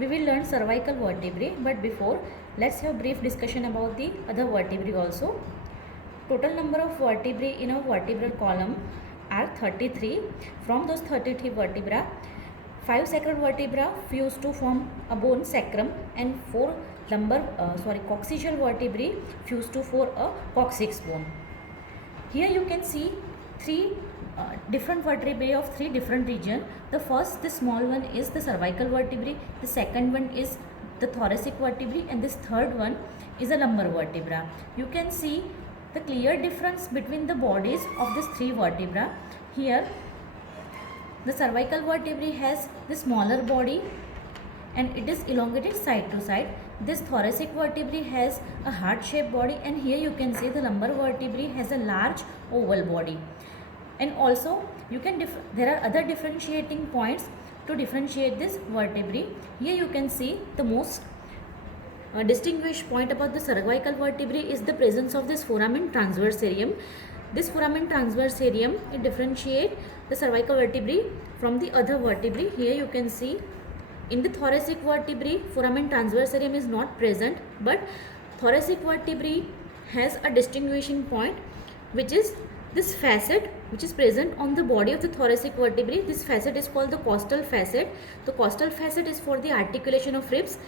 we will learn cervical vertebrae, but before let's have brief discussion about the other vertebrae also. Total number of vertebrae in a vertebral column are 33. From those 33 vertebra, 5 sacral vertebra fuse to form a bone sacrum and 4 coccygeal vertebrae fuse to form a coccyx bone. Here you can see three different vertebrae of three different regions. The first, the small one, is the cervical vertebrae. The second one is the thoracic vertebrae, and this third one is a lumbar vertebra. You can see the clear difference between the bodies of these three vertebra. Here, the cervical vertebrae has the smaller body and it is elongated side to side. This thoracic vertebrae has a heart-shaped body, and here you can see the lumbar vertebrae has a large oval body. And also there are other differentiating points to differentiate this vertebrae. Here you can see the most distinguished point about the cervical vertebrae is the presence of this foramen transversarium. This foramen transversarium, it differentiates the cervical vertebrae from the other vertebrae. Here you can see in the thoracic vertebrae, foramen transversarium is not present, but thoracic vertebrae has a distinguishing point, which is this facet which is present on the body of the thoracic vertebrae. This facet is called the costal facet. The costal facet is for the articulation of ribs.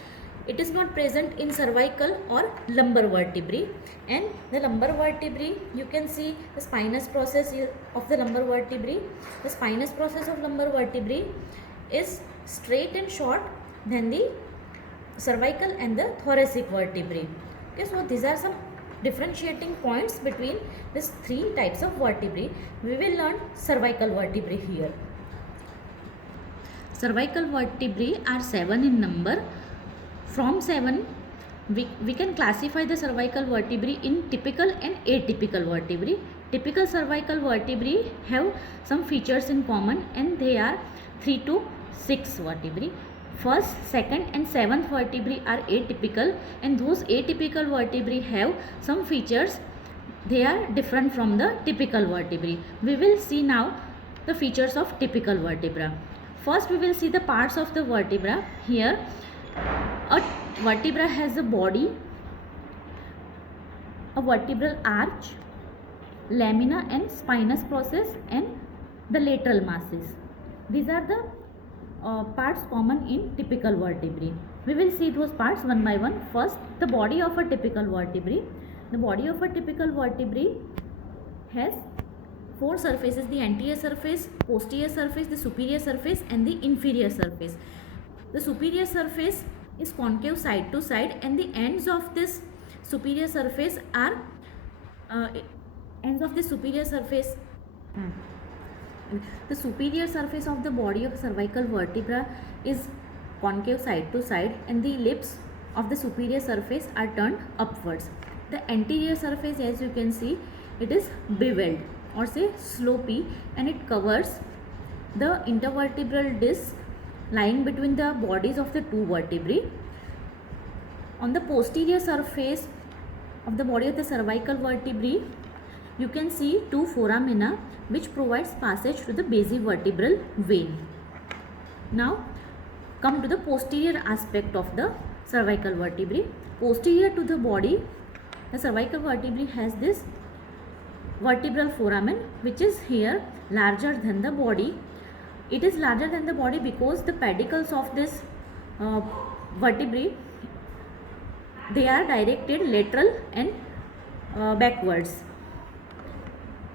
It is not present in cervical or lumbar vertebrae. And the lumbar vertebrae, you can see the spinous process of the lumbar vertebrae. The spinous process of lumbar vertebrae is straight and short than the cervical and the thoracic vertebrae. Okay, so these are some differentiating points between these three types of vertebrae. We will learn cervical vertebrae here. Cervical vertebrae are 7 in number. From 7, we can classify the cervical vertebrae in typical and atypical vertebrae. Typical cervical vertebrae have some features in common, and they are 3 to 6 vertebrae. First, second and seventh vertebrae are atypical, and those atypical vertebrae have some features. They are different from the typical vertebrae. We will see now the features of typical vertebra. First, we will see the parts of the vertebra. Here, a vertebra has a body, a vertebral arch, lamina and spinous process, and the lateral masses. These are the parts common in typical vertebrae. We will see those parts one by one. First, the body of a typical vertebrae. The body of a typical vertebrae has 4 surfaces: the anterior surface, posterior surface, the superior surface, and the inferior surface. The superior surface is concave side to side, and the ends of this superior surface are the superior surface of the body of cervical vertebra is concave side to side, and the lips of the superior surface are turned upwards. The anterior surface, as you can see, it is beveled or say slopy, and it covers the intervertebral disc lying between the bodies of the 2 vertebrae. On the posterior surface of the body of the cervical vertebrae, you can see 2 foramina which provides passage to the basivertebral vein. Now come to the posterior aspect of the cervical vertebrae. Posterior to the body, the cervical vertebrae has this vertebral foramen, which is here larger than the body. It is larger than the body because the pedicles of this vertebrae, they are directed lateral and backwards.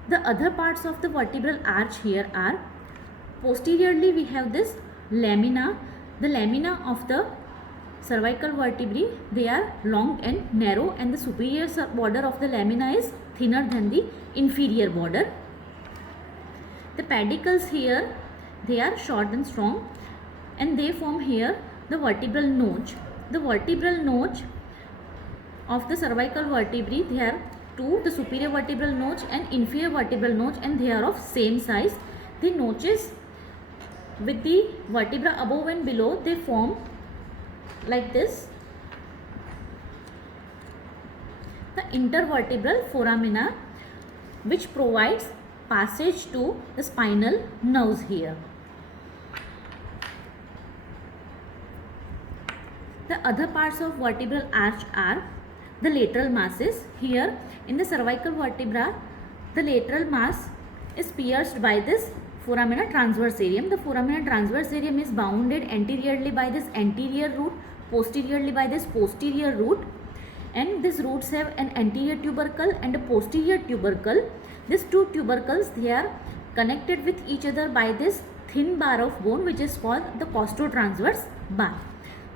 The other parts of the vertebral arch here are: posteriorly we have this lamina. The lamina of the cervical vertebrae, they are long and narrow, and the superior border of the lamina is thinner than the inferior border. The pedicles here, they are short and strong, and they form here the vertebral notch. The vertebral notch of the cervical vertebrae, they are 2, the superior vertebral notch and inferior vertebral notch, and they are of same size. The notches with the vertebra above and below, they form like this. The intervertebral foramina, which provides passage to the spinal nerves here. The other parts of vertebral arch are the lateral masses. Here in the cervical vertebra, the lateral mass is pierced by this foramina transversarium. The foramina transversarium is bounded anteriorly by this anterior root, posteriorly by this posterior root, and these roots have an anterior tubercle and a posterior tubercle. These two tubercles, they are connected with each other by this thin bar of bone, which is called the costotransverse bar.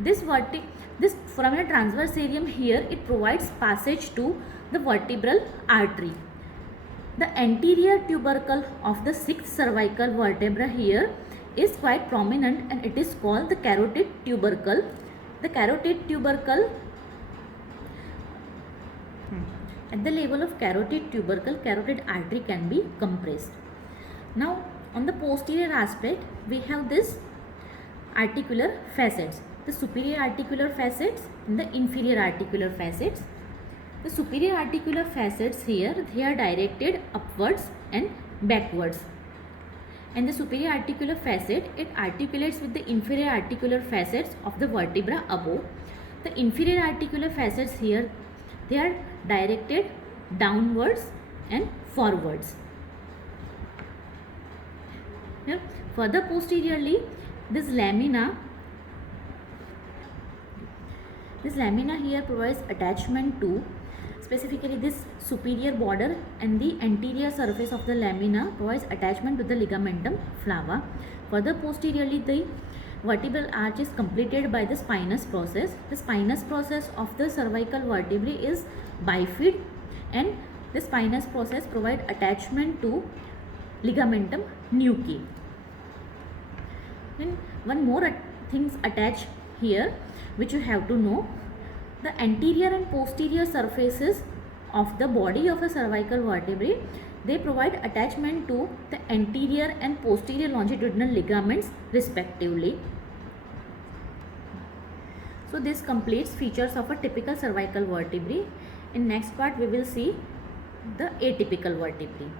This foramina transversarium here, it provides passage to the vertebral artery. The anterior tubercle of the sixth cervical vertebra here is quite prominent, and it is called the carotid tubercle. The carotid tubercle, at the level of carotid tubercle, carotid artery can be compressed. Now on the posterior aspect, we have this articular facets, the superior articular facets and the inferior articular facets. The superior articular facets here, they are directed upwards and backwards, and the superior articular facet, it articulates with the inferior articular facets of the vertebra above. The inferior articular facets here, they are directed downwards and forwards. Here, further posteriorly, this lamina here provides attachment to, specifically this superior border and the anterior surface of the lamina provides attachment to the ligamentum flava. Further posteriorly, the vertebral arch is completed by the spinous process. The spinous process of the cervical vertebrae is bifid, and the spinous process provides attachment to ligamentum nuchae. And one more things attached here which you have to know: the anterior and posterior surfaces of the body of a cervical vertebrae, they provide attachment to the anterior and posterior longitudinal ligaments respectively. So this completes features of a typical cervical vertebrae. In next part we will see the atypical vertebrae.